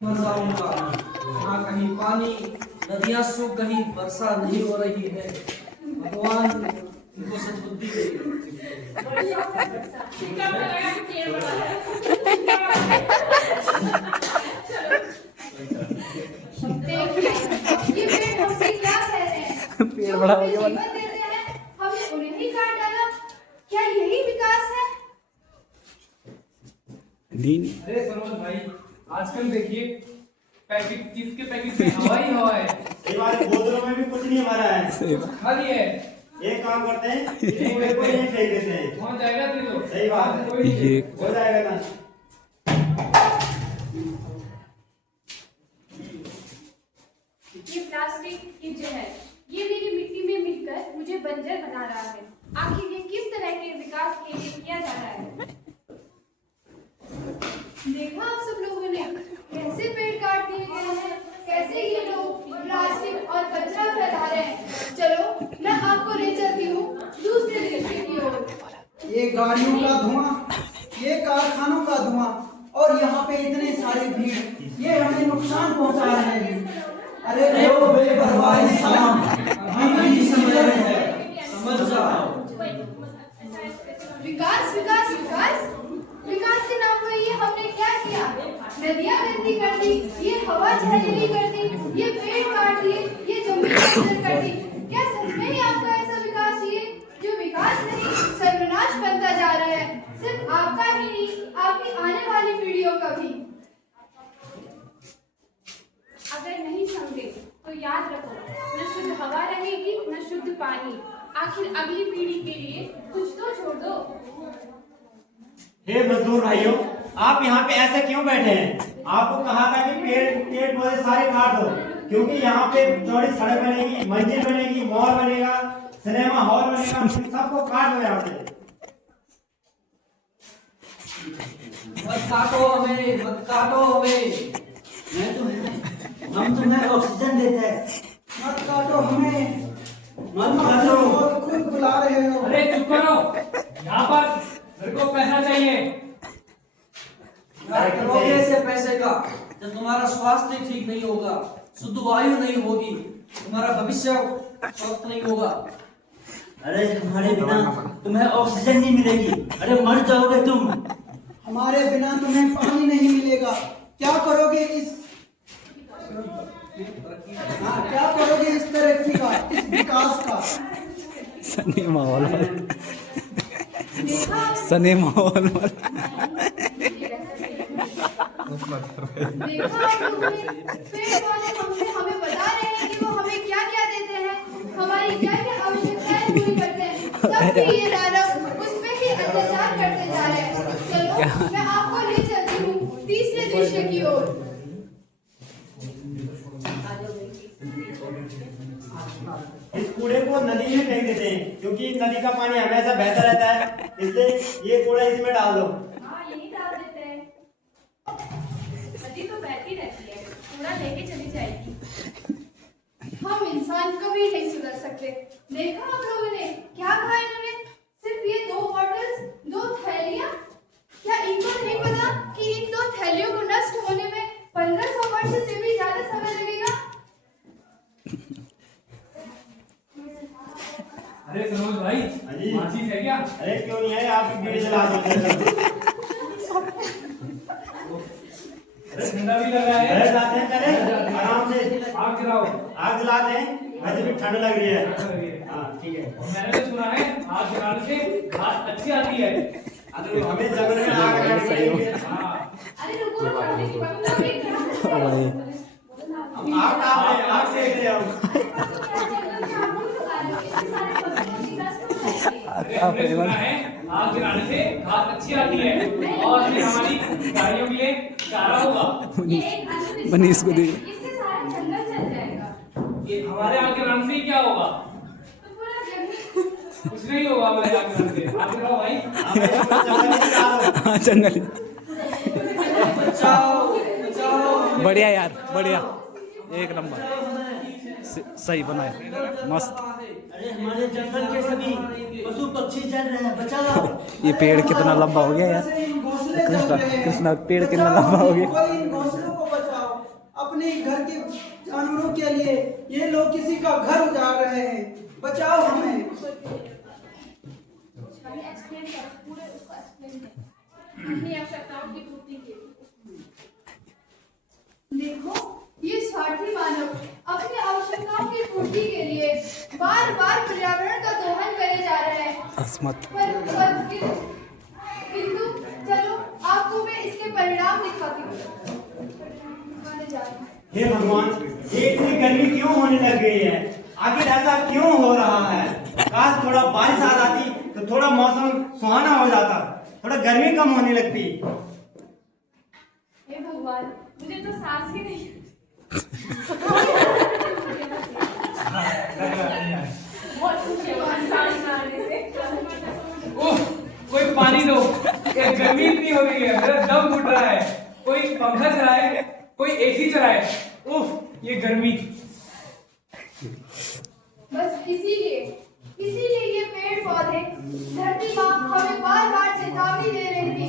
बरसाऊंगा। यहाँ कहीं पानी, नदियां सूख गई, वर्षा नहीं हो रही है। भगवान इनको सद्बुद्धि दे। ये पेड़ हमसे क्या कह रहे हैं? पेड़ बड़ा हो गया जीवन देते हैं, हमने उन्हें ही काट डाला। क्या यही विकास है? अरे सरोज भाई, आजकल देखिए पैकेट चिप्स के पैकेट में हवा ही हवा है। ये वाले बोतलों में भी कुछ नहीं हमारा है, खाली है। एक काम करते हैं, इसी कूड़े को यहीं फेंक देते हैं। वहाँ जाएगा तेरे को। सही बात है। कोई नहीं। ये हो जाएगा ना। ये प्लास्टिक, ये जहर, ये मेरी मिट्टी में मिलकर मुझे बंजर बना रहा है। आखिर ये किस तरह के विकास के लिए किया जा रहा है? देखा आप सब लोगों ने कैसे पेड़ काट दिए गए हैं, कैसे ये लोग प्लास्टिक और कचरा फैला रहे हैं। चलो मैं आपको ले चलती हूँ दूसरे दृश्य की ओर। ये गाड़ियों का धुआं, ये कारखानों का धुआं और यहाँ पे इतने सारे भीड़, ये हमें नुकसान पहुँचा रहे हैं। अरे लो बेपरवाह सलाम, हम नहीं समझ रहे हैं, समझ जाओ। विकास विकास विकास विकास के नाम पर ये हमने क्या किया? नदियां गंदी कर दी, ये हवा जहरीली कर दी, ये पेड़ काट दिए, ये जमीन बंजर कर दी। क्या सच में ही आपका ऐसा विकास चाहिए? जो विकास नहीं, सर्वनाश बनता जा रहा है। सिर्फ आपका ही नहीं, आपकी आने वाली पीढ़ियों का भी। अगर नहीं समझे तो याद रखो, न शुद्ध हवा रहेगी, न शुद्ध पानी। आखिर अगली पीढ़ी के लिए कुछ तो छोड़ दो। हे मजदूर भाइयों, आप यहाँ पे ऐसे क्यों बैठे हैं? आपको कहा था कि पेड़ पौधे सारे काट दो, क्योंकि यहाँ पे चौड़ी सड़क बनेगी, मंजिल बनेगी, मॉल बनेगा, सिनेमा हॉल बनेगा, सबको काट दो यहाँ से। मत काटो हमें, मत काटो हमें। हम तुम्हें ऑक्सीजन देते हैं। मत काटो हमें, मत काटो। खुद बुला रहे हो। अरे चुप करो, यहाँ पर मेरे को पैसा चाहिए। क्या करोगे ऐसे पैसे का? जब तुम्हारा स्वास्थ्य ठीक नहीं होगा, शुद्ध वायु नहीं होगी, तुम्हारा भविष्य स्वस्थ नहीं होगा। अरे तुम्हारे बिना तुम्हें ऑक्सीजन नहीं मिलेगी। अरे मर जाओगे तुम। हमारे बिना तुम्हें पानी नहीं मिलेगा। क्या करोगे इस क्या करोगे इस तरक्की का, इस विकास का? सनी माहौल देखा सनी माहौल देखा आप लोगों ने, पेड़ पौधे हमसे हमें बता रहे हैं कि वो हमें क्या क्या देते हैं, हमारी क्या क्या आवश्यकताएं पूरी करते हैं। तब भी ये दानव उस पे ही अत्याचार करते जा रहे हैं। चलो मैं आपको ले चलती हूँ तीसरे दृश्य की ओर। इस कूड़े को नदी में फेंक देते हैं, क्योंकि नदी का पानी हमेशा बहता रहता है, इसलिए ये कूड़ा इसमें डाल दो। हाँ यही डाल देते हैं। नदी तो बहती रहती है, कूड़ा लेके चली जाएगी। हम इंसान कभी नहीं सुधर सकते। देखा आप लोगों ने क्या कहा इन्होंने? सिर्फ ये 2 बॉटल्स, 2 थैलियां। क्या इनको नहीं पता कि इन 2 थैलियों को नष्ट होने में 1500 वर्ष से भी ज्यादा समय लगेगा? अरे सरोज भाई, हाँ जी। माचिस है क्या? अरे क्यों नहीं है, आप बीड़ी जला दो। अरे ठंडा भी लग रहा है। अरे जाते हैं, चले आराम से। आग जलाओ। आग जलाते हैं, वैसे भी ठंड लग रही है। ठंड लग रही है। हाँ ठीक है। मैंने तो सुना है आग जलाने से घास अच्छी आती है। अरे हमें जंगल में आग लगानी। हाँ। अरे रुको भाई, हम आग ताप रहे हैं, आग सेक रहे हैं हम। अरे हमने सुना है आग जलाने से घास अच्छी आती है और फिर हमारी गाड़ियों के लिए चारा होगा। मनीष को दे। इससे सारा जंगल चल जाएगा। ये हमारे आग जलाने से ही क्या होगा? तो पूरा जंगल कुछ नहीं होगा हमारे आग जलाने से। आप बताओ भाई। हाँ जंगल। बचाओ बचाओ। बढ़िया यार, बढ़िया, एक नंबर, सही बनाया, मस्त। अरे हमारे जंगल के सभी पशु पक्षी जल रहे हैं, बचाओ। ये पेड़ कितना लंबा हो गया यार। घोंसले जल रहे हैं। कृष्णा पेड़ कितना लंबा हो गया। कोई इन घोंसलों को बचाओ। अपने घर के जानवरों के लिए ये लोग किसी का घर उजाड़ रहे हैं। बचाओ हमें। एक्सप्लेन कर, पूरे उसको एक्सप्लेन कर अपनी आवश्यकताओं की पूर्ति के लिए। देखो, ये स्वार्थी मानव अपनी आवश्यकताओं की पूर्ति के लिए बार बार पर्यावरण का दोहन करे जा रहे हैं। किंतु चलो आपको मैं इसके परिणाम दिखाती हूँ। हे भगवान, ये इतनी गर्मी क्यों होने लग गई है? आखिर ऐसा क्यों हो रहा है? काश थोड़ा बारिश आ जाती तो थोड़ा मौसम सुहाना हो जाता, थोड़ा गर्मी कम होने लगती। हे भगवान, मुझे तो सांस ही नहीं। ओह, कोई पानी दो, ये गर्मी इतनी हो गई है, मेरा दम घुट रहा है। कोई पंखा चलाए, कोई एसी चलाए। उफ, ये गर्मी। बस इसीलिए ये पेड़ पौधे, धरती माँ हमें बार बार चेतावनी दे रही थी।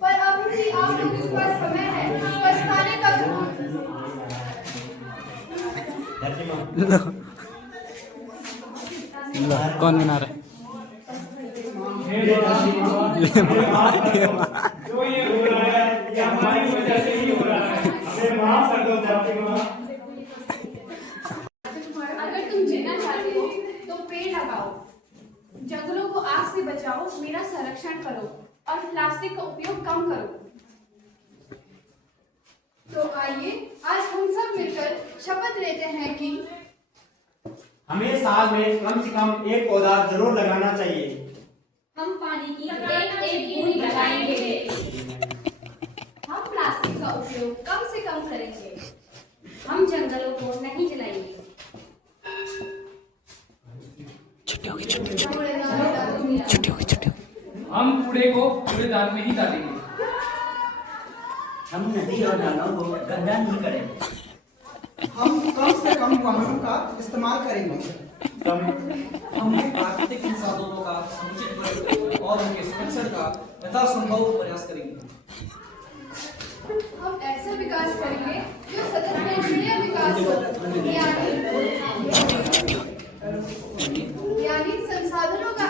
पर अभी भी आप लोगों के पास समय है पछताने का। कौन बना रहा है? जो ये हो रहा है, ये हमारी वजह से ही हो रहा है। हमें माफ कर दो धरती माँ। अगर तुम जीना चाहते हो तो पेड़ लगाओ, जंगलों को आग से बचाओ, मेरा संरक्षण करो और प्लास्टिक का उपयोग कम करो। तो आइए आज हम सब मिलकर शपथ लेते हैं कि हमें साल में कम से कम एक पौधा जरूर लगाना चाहिए। हम पानी की एक बूंद बचाएंगे। हम प्लास्टिक का उपयोग कम से कम करेंगे। हम जंगलों को नहीं जलाएंगे। छुट्टी होगी, छुट्टी कूड़ेदान होगी। हम कूड़े को कूड़ेदान में ही डालेंगे। हम नदी और नालों को गंदा नहीं करेंगे। हम कम से कम वाहनों का इस्तेमाल करेंगे। हम प्राकृतिक संसाधनों का समुचित प्रयोग और उनके संरक्षण का यथासंभव प्रयास करेंगे। हम ऐसा विकास करेंगे जो सतत निरंतर विकास हो, यानी संसाधनों का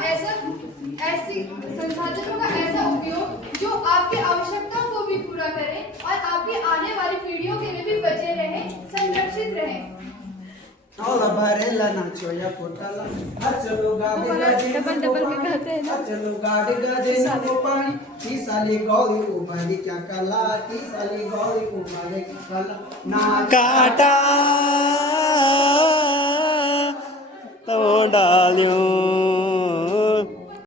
ऐसा उपयोग जो आपकी आवश्यकताओं को भी पूरा करे और आपकी आने वाली पीढ़ियों के लिए भी बचे रहे, संरक्षित रहे। और भरेला नाचो या पोटाला, चलो गाड़ी गाड़ी चलो गाड़ी गाड़ी को पानी, ती साली गौरी को मारी क्या कला, ती साली गौरी को मारे क्या कला ना काटा तो डालियो